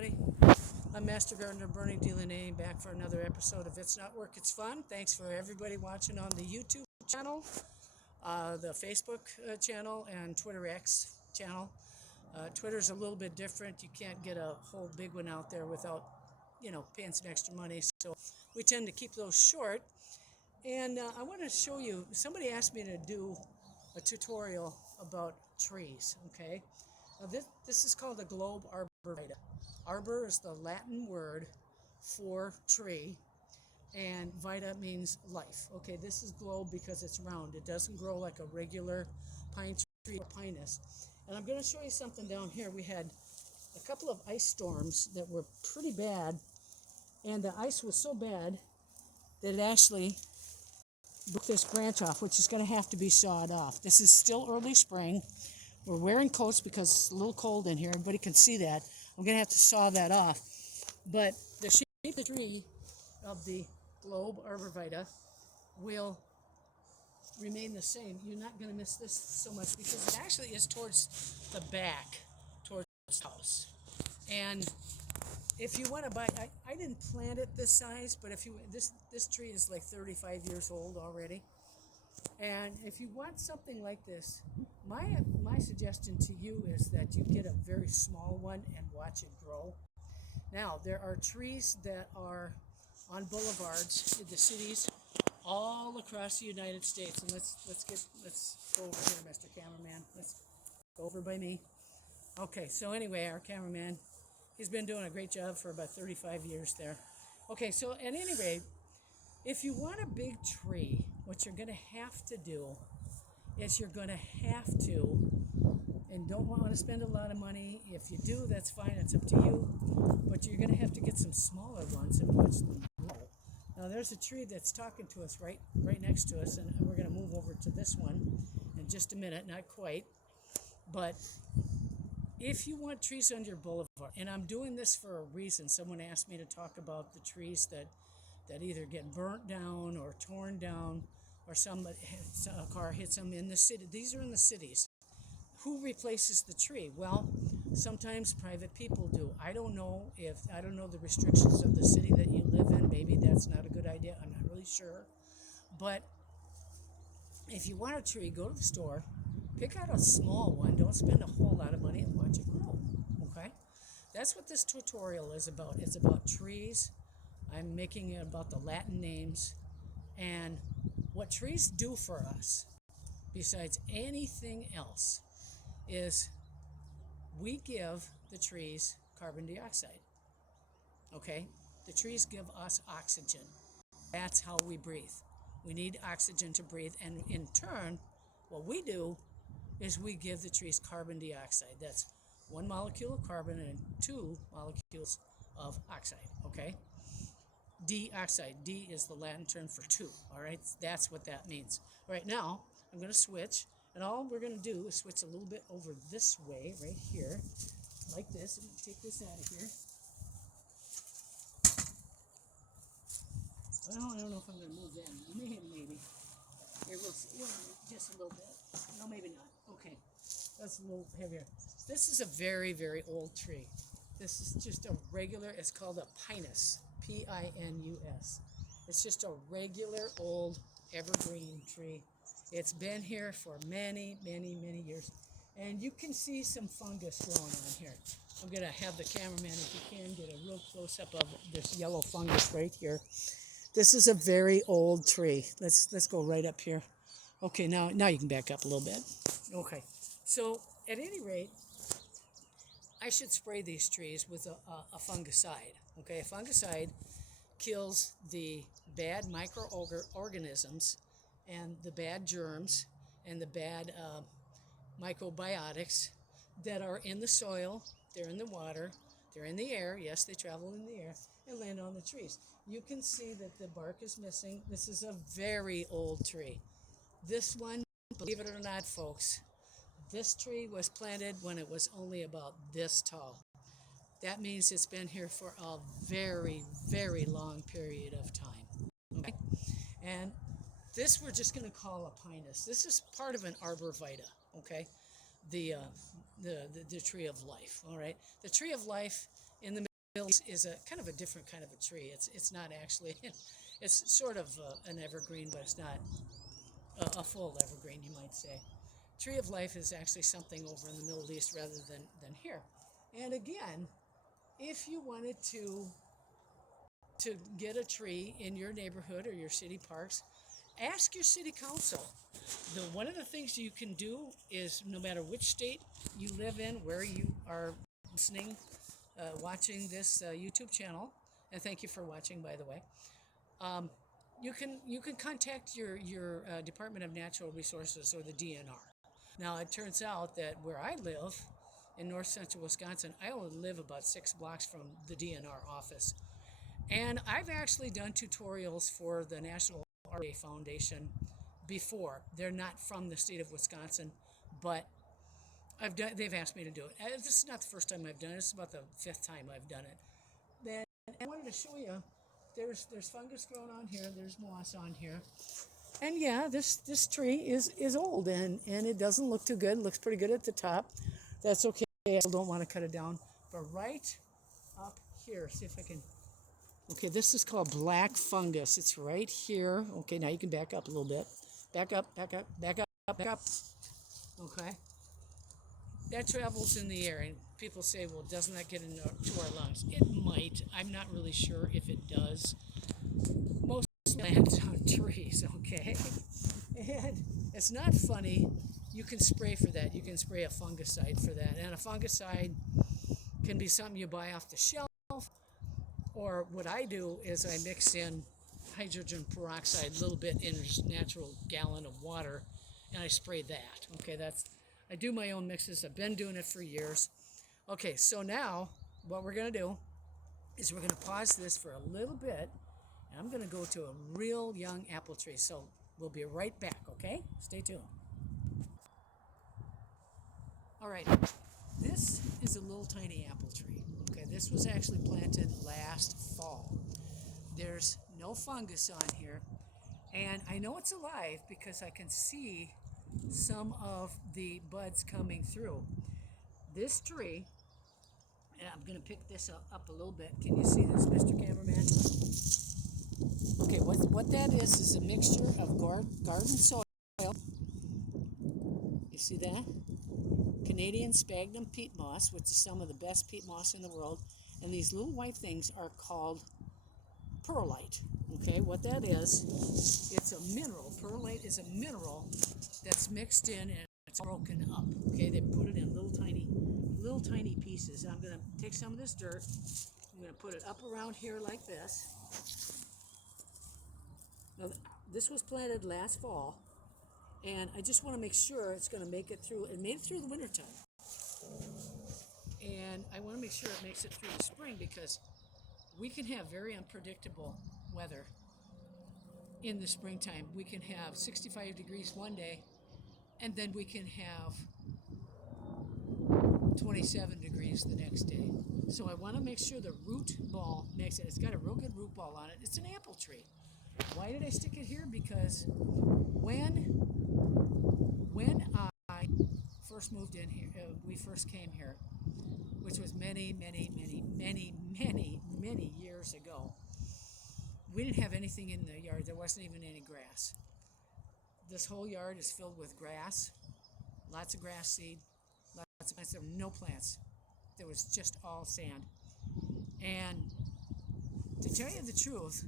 everybody. I'm Master Gardener Bernie D. Lonay, back for another episode of It's Not Work, It's Fun. Thanks for everybody watching on the YouTube channel, the Facebook channel, and Twitter X channel. Twitter's a little bit different. You can't get a whole big one out there without, paying some extra money. So we tend to keep those short. And I want to show you, somebody asked me to do a tutorial about trees, okay? Now this is called a globe arborvitae. Arbor is the Latin word for tree, and vita means life. Okay, this is globe because it's round. It doesn't grow like a regular pine tree or pinus. And I'm going to show you something down here. We had a couple of ice storms that were pretty bad, and the ice was so bad that it actually broke this branch off, which is going to have to be sawed off. This is still early spring. We're wearing coats because it's a little cold in here. Everybody can see that. I'm going to have to saw that off. But the shape of the tree of the globe arborvitae will remain the same. You're not going to miss this so much because it actually is towards the back, towards the house. And if you want to buy, I didn't plant it this size, but if you this tree is like 35 years old already. And if you want something like this, my suggestion to you is that you get a very small one and watch it grow. Now, there are trees that are on boulevards in the cities all across the United States. And let's go over here, Mr. Cameraman. Let's go over by me. Okay, so anyway, our cameraman, he's been doing a great job for about 35 years there. Okay, so at any rate, if you want a big tree, what you're going to have to do is you're going to have to, and don't want to spend a lot of money. If you do, that's fine. It's up to you. But you're going to have to get some smaller ones and watch them grow. Now, there's a tree that's talking to us right next to us, and we're going to move over to this one in just a minute. Not quite. But if you want trees on your boulevard, and I'm doing this for a reason. Someone asked me to talk about the trees that either get burnt down or torn down, or a car hits them in the city. These are in the cities. Who replaces the tree? Well, sometimes private people do. I don't know the restrictions of the city that you live in. Maybe that's not a good idea. I'm not really sure. But if you want a tree, go to the store, pick out a small one. Don't spend a whole lot of money and watch it grow. Okay? That's what this tutorial is about. It's about trees. I'm making it about the Latin names and what trees do for us, besides anything else, is we give the trees carbon dioxide. Okay? The trees give us oxygen. That's how we breathe. We need oxygen to breathe, and in turn, what we do is we give the trees carbon dioxide. That's 1 molecule of carbon and 2 molecules of oxide. Okay? Dioxide. D is the Latin term for 2. All right? That's what that means. All right, now I'm going to switch, and all we're going to do is switch a little bit over this way, right here, like this. I'm going to take this out of here. Well, I don't know if I'm going to move that. Maybe. Here, we'll see. Just a little bit. No, maybe not. Okay. That's a little heavier. This is a very, very old tree. This is just a regular, it's called a pinus. Pinus. It's just a regular old evergreen tree. It's been here for many, many, many years. And you can see some fungus growing on here. I'm going to have the cameraman, if you can, get a real close-up of this yellow fungus right here. This is a very old tree. Let's go right up here. Okay, now you can back up a little bit. Okay, so at any rate, I should spray these trees with a fungicide. Okay, a fungicide kills the bad microorganisms and the bad germs and the bad microbiotics that are in the soil, they're in the water, they're in the air. Yes, they travel in the air and land on the trees. You can see that the bark is missing. This is a very old tree. This one, believe it or not, folks, this tree was planted when it was only about this tall. That means it's been here for a very, very long period of time. Okay? And this we're just going to call a pinus. This is part of an arborvitae, okay? The tree of life, all right? The tree of life in the is a kind of a different kind of a tree. It's not actually, it's sort of an evergreen, but it's not a full evergreen, you might say. Tree of life is actually something over in the Middle East rather than here. And again, if you wanted to get a tree in your neighborhood or your city parks, ask your city council. One of the things you can do is, no matter which state you live in, where you are listening, watching this YouTube channel, and thank you for watching, by the way. You can contact your Department of Natural Resources, or the DNR. Now, it turns out that where I live in north central Wisconsin, I only live about 6 blocks from the DNR office. And I've actually done tutorials for the National Arbor Day Foundation before. They're not from the state of Wisconsin, but they've asked me to do it. This is not the first time I've done it. This is about the 5th time I've done it. Then I wanted to show you, there's fungus growing on here, there's moss on here. And yeah, this tree is old, and it doesn't look too good. It looks pretty good at the top. That's okay. I don't want to cut it down. But right up here, see if I can. Okay, this is called black fungus. It's right here. Okay, now you can back up a little bit. Back up, back up, back up, back up. Okay. That travels in the air, and people say, well, doesn't that get into our lungs? It might. I'm not really sure if it does. Most lands on trees, okay? And it's not funny. You can spray for that. You can spray a fungicide for that. And a fungicide can be something you buy off the shelf, or what I do is I mix in hydrogen peroxide a little bit in a natural gallon of water, and I spray that. Okay, I do my own mixes. I've been doing it for years. Okay, so now what we're going to do is we're going to pause this for a little bit, and I'm going to go to a real young apple tree. So we'll be right back, okay? Stay tuned. All right, this is a little tiny apple tree. Okay, this was actually planted last fall. There's no fungus on here, and I know it's alive because I can see some of the buds coming through. This tree, and I'm going to pick this up a little bit. Can you see this, Mr. Cameraman? Okay, what that is a mixture of garden soil. You see that? Canadian sphagnum peat moss, which is some of the best peat moss in the world, and these little white things are called perlite. Okay, what that is, it's a mineral. Perlite is a mineral that's mixed in and it's broken up. Okay, they put it in little tiny pieces. I'm going to take some of this dirt. I'm going to put it up around here like this. Now, this was planted last fall, and I just want to make sure it's going to make it through. It made it through the wintertime. And I want to make sure it makes it through the spring, because we can have very unpredictable weather in the springtime. We can have 65 degrees one day, and then we can have 27 degrees the next day. So I want to make sure the root ball makes it. It's got a real good root ball on it. It's an apple tree. Why did I stick it here? Because when I first moved in here, we first came here, which was many years ago, we didn't have anything in the yard. There wasn't even any grass. This whole yard is filled with grass, lots of grass seed, lots of plants. There were no plants. There was just all sand. And to tell you the truth,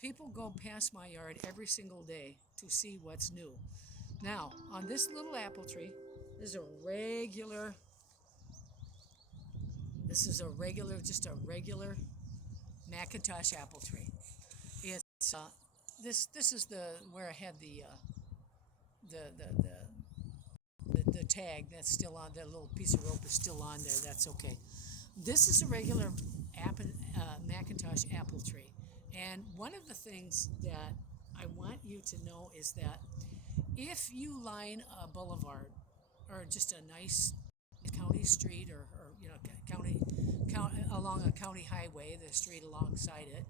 people go past my yard every single day to see what's new. Now, on this little apple tree, this is a regular Macintosh apple tree. It's this is where I had the tag that's still on. That little piece of rope is still on there. That's okay. This is a regular Macintosh apple tree, and one of the things that I want you to know is that if you line a boulevard or just a nice county street, or county along a county highway, the street alongside it,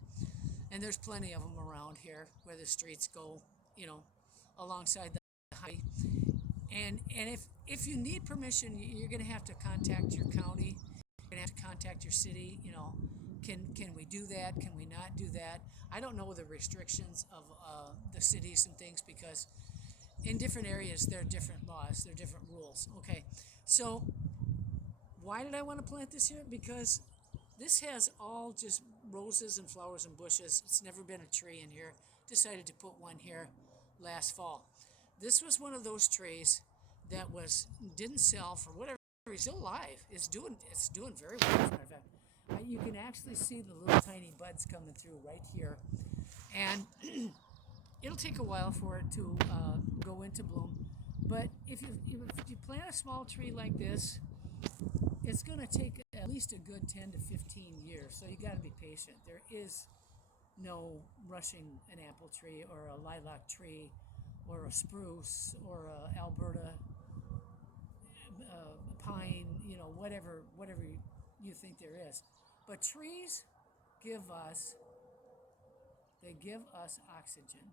and there's plenty of them around here where the streets go, alongside the highway. And if you need permission, you're going to have to contact your county. You're going to have to contact your city, Can we do that? Can we not do that? I don't know the restrictions of the cities and things, because in different areas there are different laws, there are different rules. Okay, so why did I want to plant this here? Because this has all just roses and flowers and bushes. It's never been a tree in here. Decided to put one here last fall. This was one of those trees that didn't sell for whatever. It's still alive. It's doing very well. As a matter of fact, you can actually see the little tiny buds coming through right here, and it'll take a while for it to go into bloom. But if you plant a small tree like this, it's going to take at least a good 10 to 15 years. So you got to be patient. There is no rushing an apple tree or a lilac tree or a spruce or a Alberta pine, whatever you think there is. But trees give us oxygen.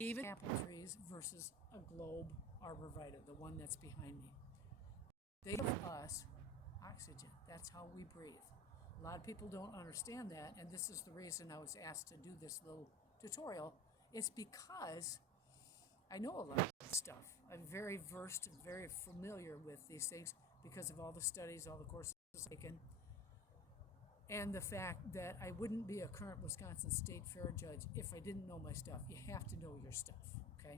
Even apple trees versus a globe arborvitae, the one that's behind me. They give us oxygen. That's how we breathe. A lot of people don't understand that, and this is the reason I was asked to do this little tutorial. It's because I know a lot of stuff. I'm very versed, very familiar with these things because of all the studies, all the courses taken, and the fact that I wouldn't be a current Wisconsin State Fair judge if I didn't know my stuff. You have to know your stuff, okay?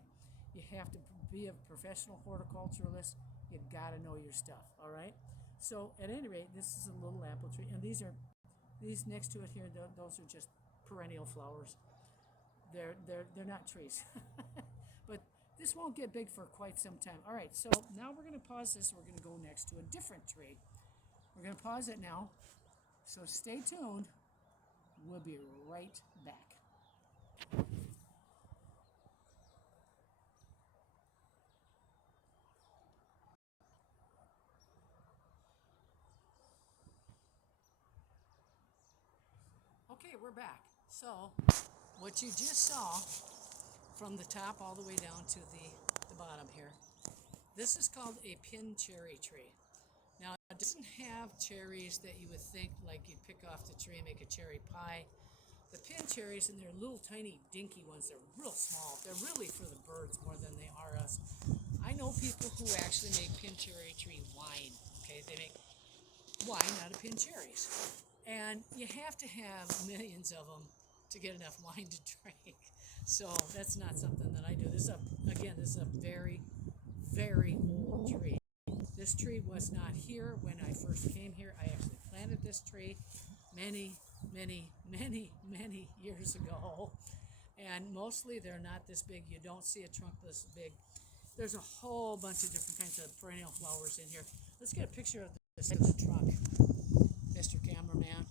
You have to be a professional horticulturalist. You got to know your stuff, all right? So at any rate, this is a little apple tree, and these next to it here, those are just perennial flowers. They're not trees. But this won't get big for quite some time. All right, so now we're going to pause this. We're going to go next to a different tree. We're going to pause it now. So stay tuned. We'll be right back. Okay, we're back. So what you just saw from the top all the way down to the bottom here, this is called a pin cherry tree. Now, it doesn't have cherries that you would think like you'd pick off the tree and make a cherry pie. The pin cherries, and they're little tiny dinky ones, they're real small. They're really for the birds more than they are us. I know people who actually make pin cherry tree wine. Okay, they make wine out of pin cherries. And you have to have millions of them to get enough wine to drink. So that's not something that I do. This is a very, very old tree. This tree was not here when I first came here. I actually planted this tree many, many, many, many years ago. And mostly they're not this big. You don't see a trunk this big. There's a whole bunch of different kinds of perennial flowers in here. Let's get a picture of the trunk, Mr. Cameraman.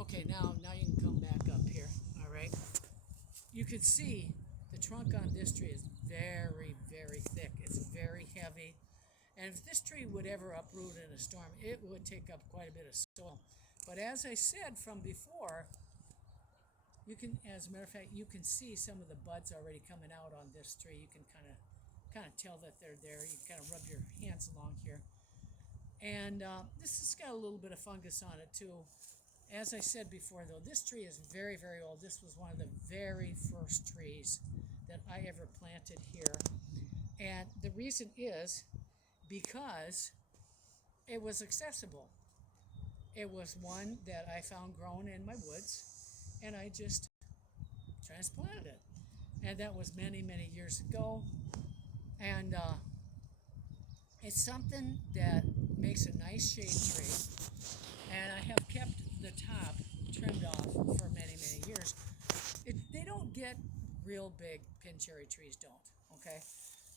Okay, now you can come back up here, all right? You can see the trunk on this tree is very, very thick. It's very heavy. And if this tree would ever uproot in a storm, it would take up quite a bit of soil. But as I said from before, as a matter of fact, you can see some of the buds already coming out on this tree. You can kind of tell that they're there. You can kind of rub your hands along here. And this has got a little bit of fungus on it too. As I said before, though, this tree is very, very old. This was one of the very first trees that I ever planted here. And the reason is because it was accessible. It was one that I found grown in my woods, and I just transplanted it. And that was many, many years ago. And it's something that makes a nice shade tree. And I have kept the top trimmed off for many, many years. They don't get real big, pin cherry trees don't, okay?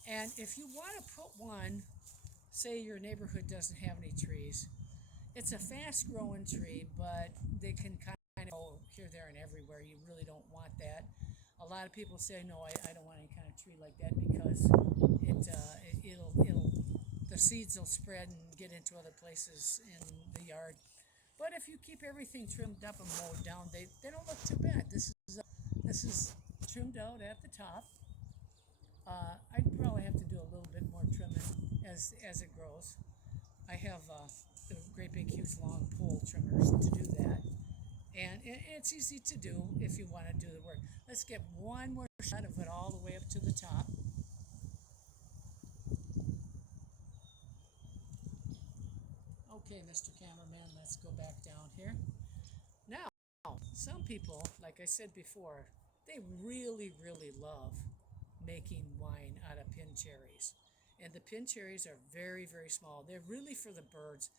And if you want to put one, say your neighborhood doesn't have any trees, it's a fast-growing tree, but they can kind of go here, there, and everywhere. You really don't want that. A lot of people say, no, I don't want any kind of tree like that because the seeds will spread and get into other places in the yard. But if you keep everything trimmed up and mowed down, they don't look too bad. This is trimmed out at the top. I'd probably have to do a little bit more trimming as it grows. I have the great big huge long pole trimmers to do that. And it's easy to do if you want to do the work. Let's get one more shot of it all the way up to the top. Okay, Mr. Cameraman, let's go back down here. Now, some people, like I said before, they really, really love making wine out of pin cherries. And the pin cherries are very, very small. They're really for the birds.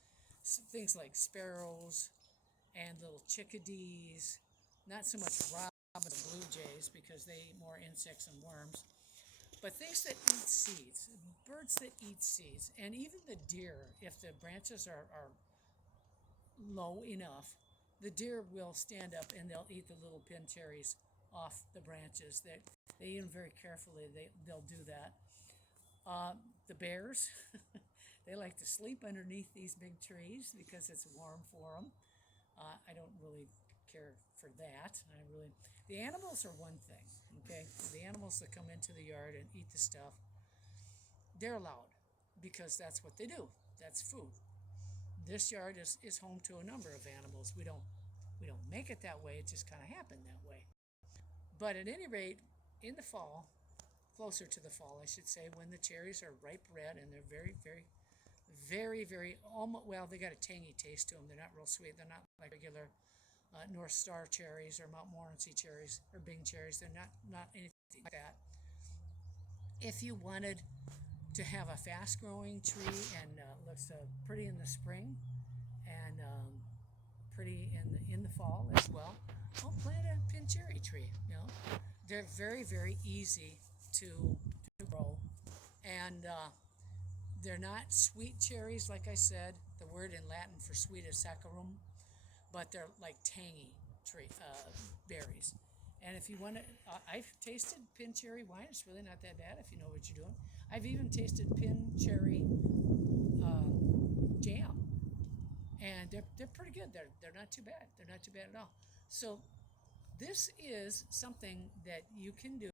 Things like sparrows and little chickadees. Not so much robins and blue jays because they eat more insects and worms. But things that eat seeds, birds that eat seeds, and even the deer, if the branches are low enough, the deer will stand up and they'll eat the little pin cherries off the branches. They eat them very carefully. They'll do that. The bears, they like to sleep underneath these big trees because it's warm for them. I don't really care for that. The animals are one thing, okay? The animals that come into the yard and eat the stuff, they're allowed because that's what they do. That's food. This yard is home to a number of animals. We don't make it that way. It just kind of happened that way. But at any rate, in the fall, closer to the fall, I should say, when the cherries are ripe red and they're very, very, very, very, almost, well, they got a tangy taste to them. They're not real sweet. They're not like regular North Star cherries or Mount Morency cherries or Bing cherries. They're not anything like that. If you wanted to have a fast-growing tree and looks pretty in the spring and pretty in the fall as well, well, plant a pin cherry tree. You know, they're very, very easy to grow, and they're not sweet cherries, like I said. The word in Latin for sweet is saccharum, but they're like tangy berries. And if you want to, I've tasted pin cherry wine. It's really not that bad if you know what you're doing. I've even tasted pin cherry jam, and they're pretty good. They're not too bad. They're not too bad at all. So this is something that you can do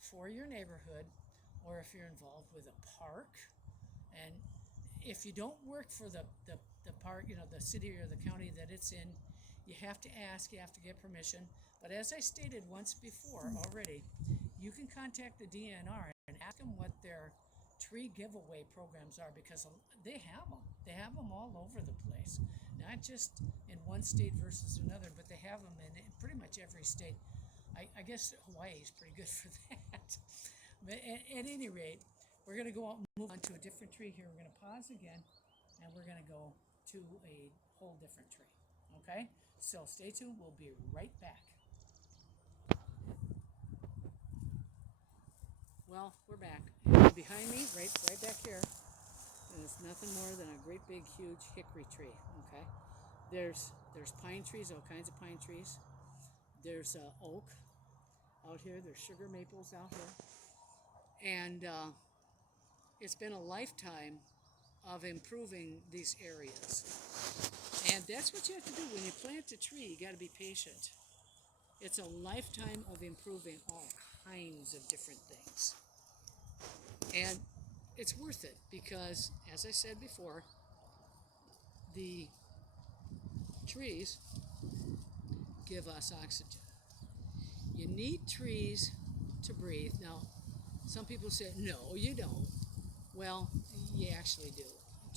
for your neighborhood, or if you're involved with a park. And if you don't work for the park, you know, the city or the county that it's in, you have to ask, you have to get permission. But as I stated once before already, you can contact the DNR and ask them what their tree giveaway programs are, because they have them. They have them all over the place, not just in one state versus another, but they have them in pretty much every state. I guess Hawaii is pretty good for that. But at any rate, we're going to move on to a different tree here. We're going to pause again, and we're going to go to a whole different tree. Okay? So stay tuned. We'll be right back. Well, we're back. And behind me, right back here, is nothing more than a great big huge hickory tree. Okay? There's pine trees, all kinds of pine trees. There's oak out here. There's sugar maples out here. And it's been a lifetime of improving these areas. And that's what you have to do when you plant a tree. You got to be patient. It's a lifetime of improving all kinds of different things. And it's worth it because, as I said before, the trees give us oxygen. You need trees to breathe. Now, some people say, no, you don't. Well, you actually do.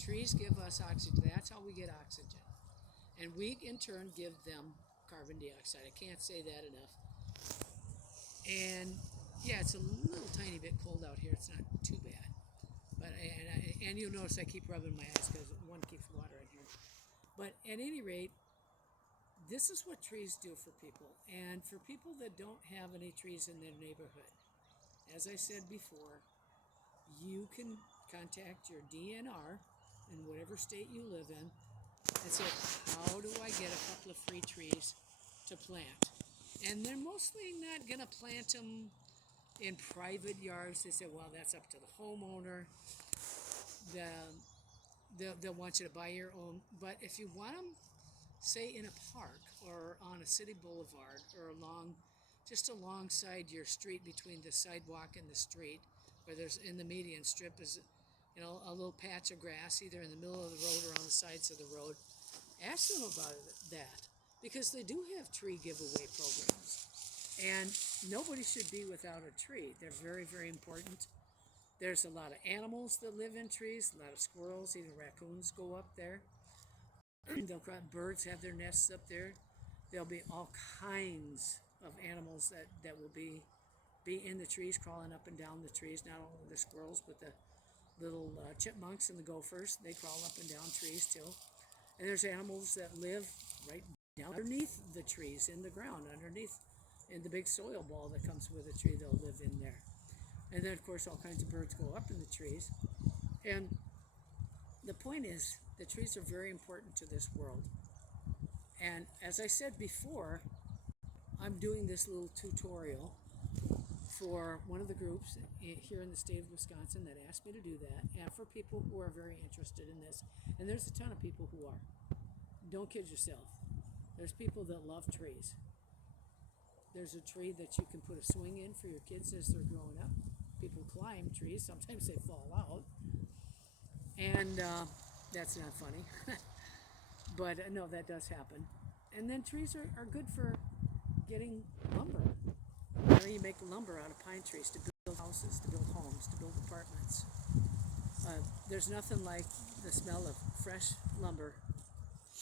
Trees give us oxygen. That's how we get oxygen. And we, in turn, give them carbon dioxide. I can't say that enough. And, yeah, it's a little tiny bit cold out here. It's not too bad. But and you'll notice I keep rubbing my eyes because one keeps water in here. But at any rate, this is what trees do for people. And for people that don't have any trees in their neighborhood, as I said before, you can contact your DNR in whatever state you live in and say, how do I get a couple of free trees to plant? And they're mostly not going to plant them in private yards. They say, well, that's up to the homeowner. They'll want you to buy your own. But if you want them, say in a park or on a city boulevard or just alongside your street, between the sidewalk and the street, where there's in the median strip is, a little patch of grass, either in the middle of the road or on the sides of the road. Ask them about that, because they do have tree giveaway programs. And nobody should be without a tree. They're very, very important. There's a lot of animals that live in trees, a lot of squirrels, even raccoons go up there. Birds have their nests up there. There'll be all kinds of animals that will be in the trees, crawling up and down the trees, not only the squirrels, but the little chipmunks and the gophers. They crawl up and down trees too. And there's animals that live right down underneath the trees, in the ground, underneath, in the big soil ball that comes with a tree. They'll live in there. And then, of course, all kinds of birds go up in the trees. And the point is, the trees are very important to this world. And as I said before, I'm doing this little tutorial for one of the groups here in the state of Wisconsin that asked me to do that, and for people who are very interested in this. And there's a ton of people who are. Don't kid yourself. There's people that love trees. There's a tree that you can put a swing in for your kids as they're growing up. People climb trees. Sometimes they fall out. And that's not funny. But no, that does happen. And then trees are good for getting lumber. You make lumber out of pine trees to build houses, to build homes, to build apartments. There's nothing like the smell of fresh lumber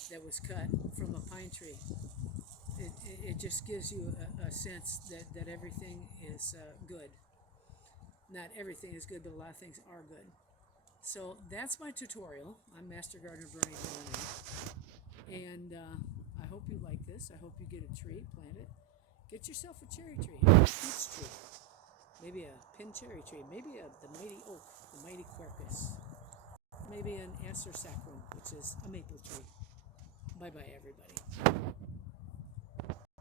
that was cut from a pine tree. It just gives you a sense that everything is good. Not everything is good, but a lot of things are good. So that's my tutorial. I'm Master Gardener Bernie Lonay. And I hope you like this. I hope you get a tree, plant it. Get yourself a cherry tree, a peach tree, maybe a pin cherry tree, maybe the mighty oak, the mighty quercus, maybe an Acer sacrum, which is a maple tree. Bye-bye, everybody.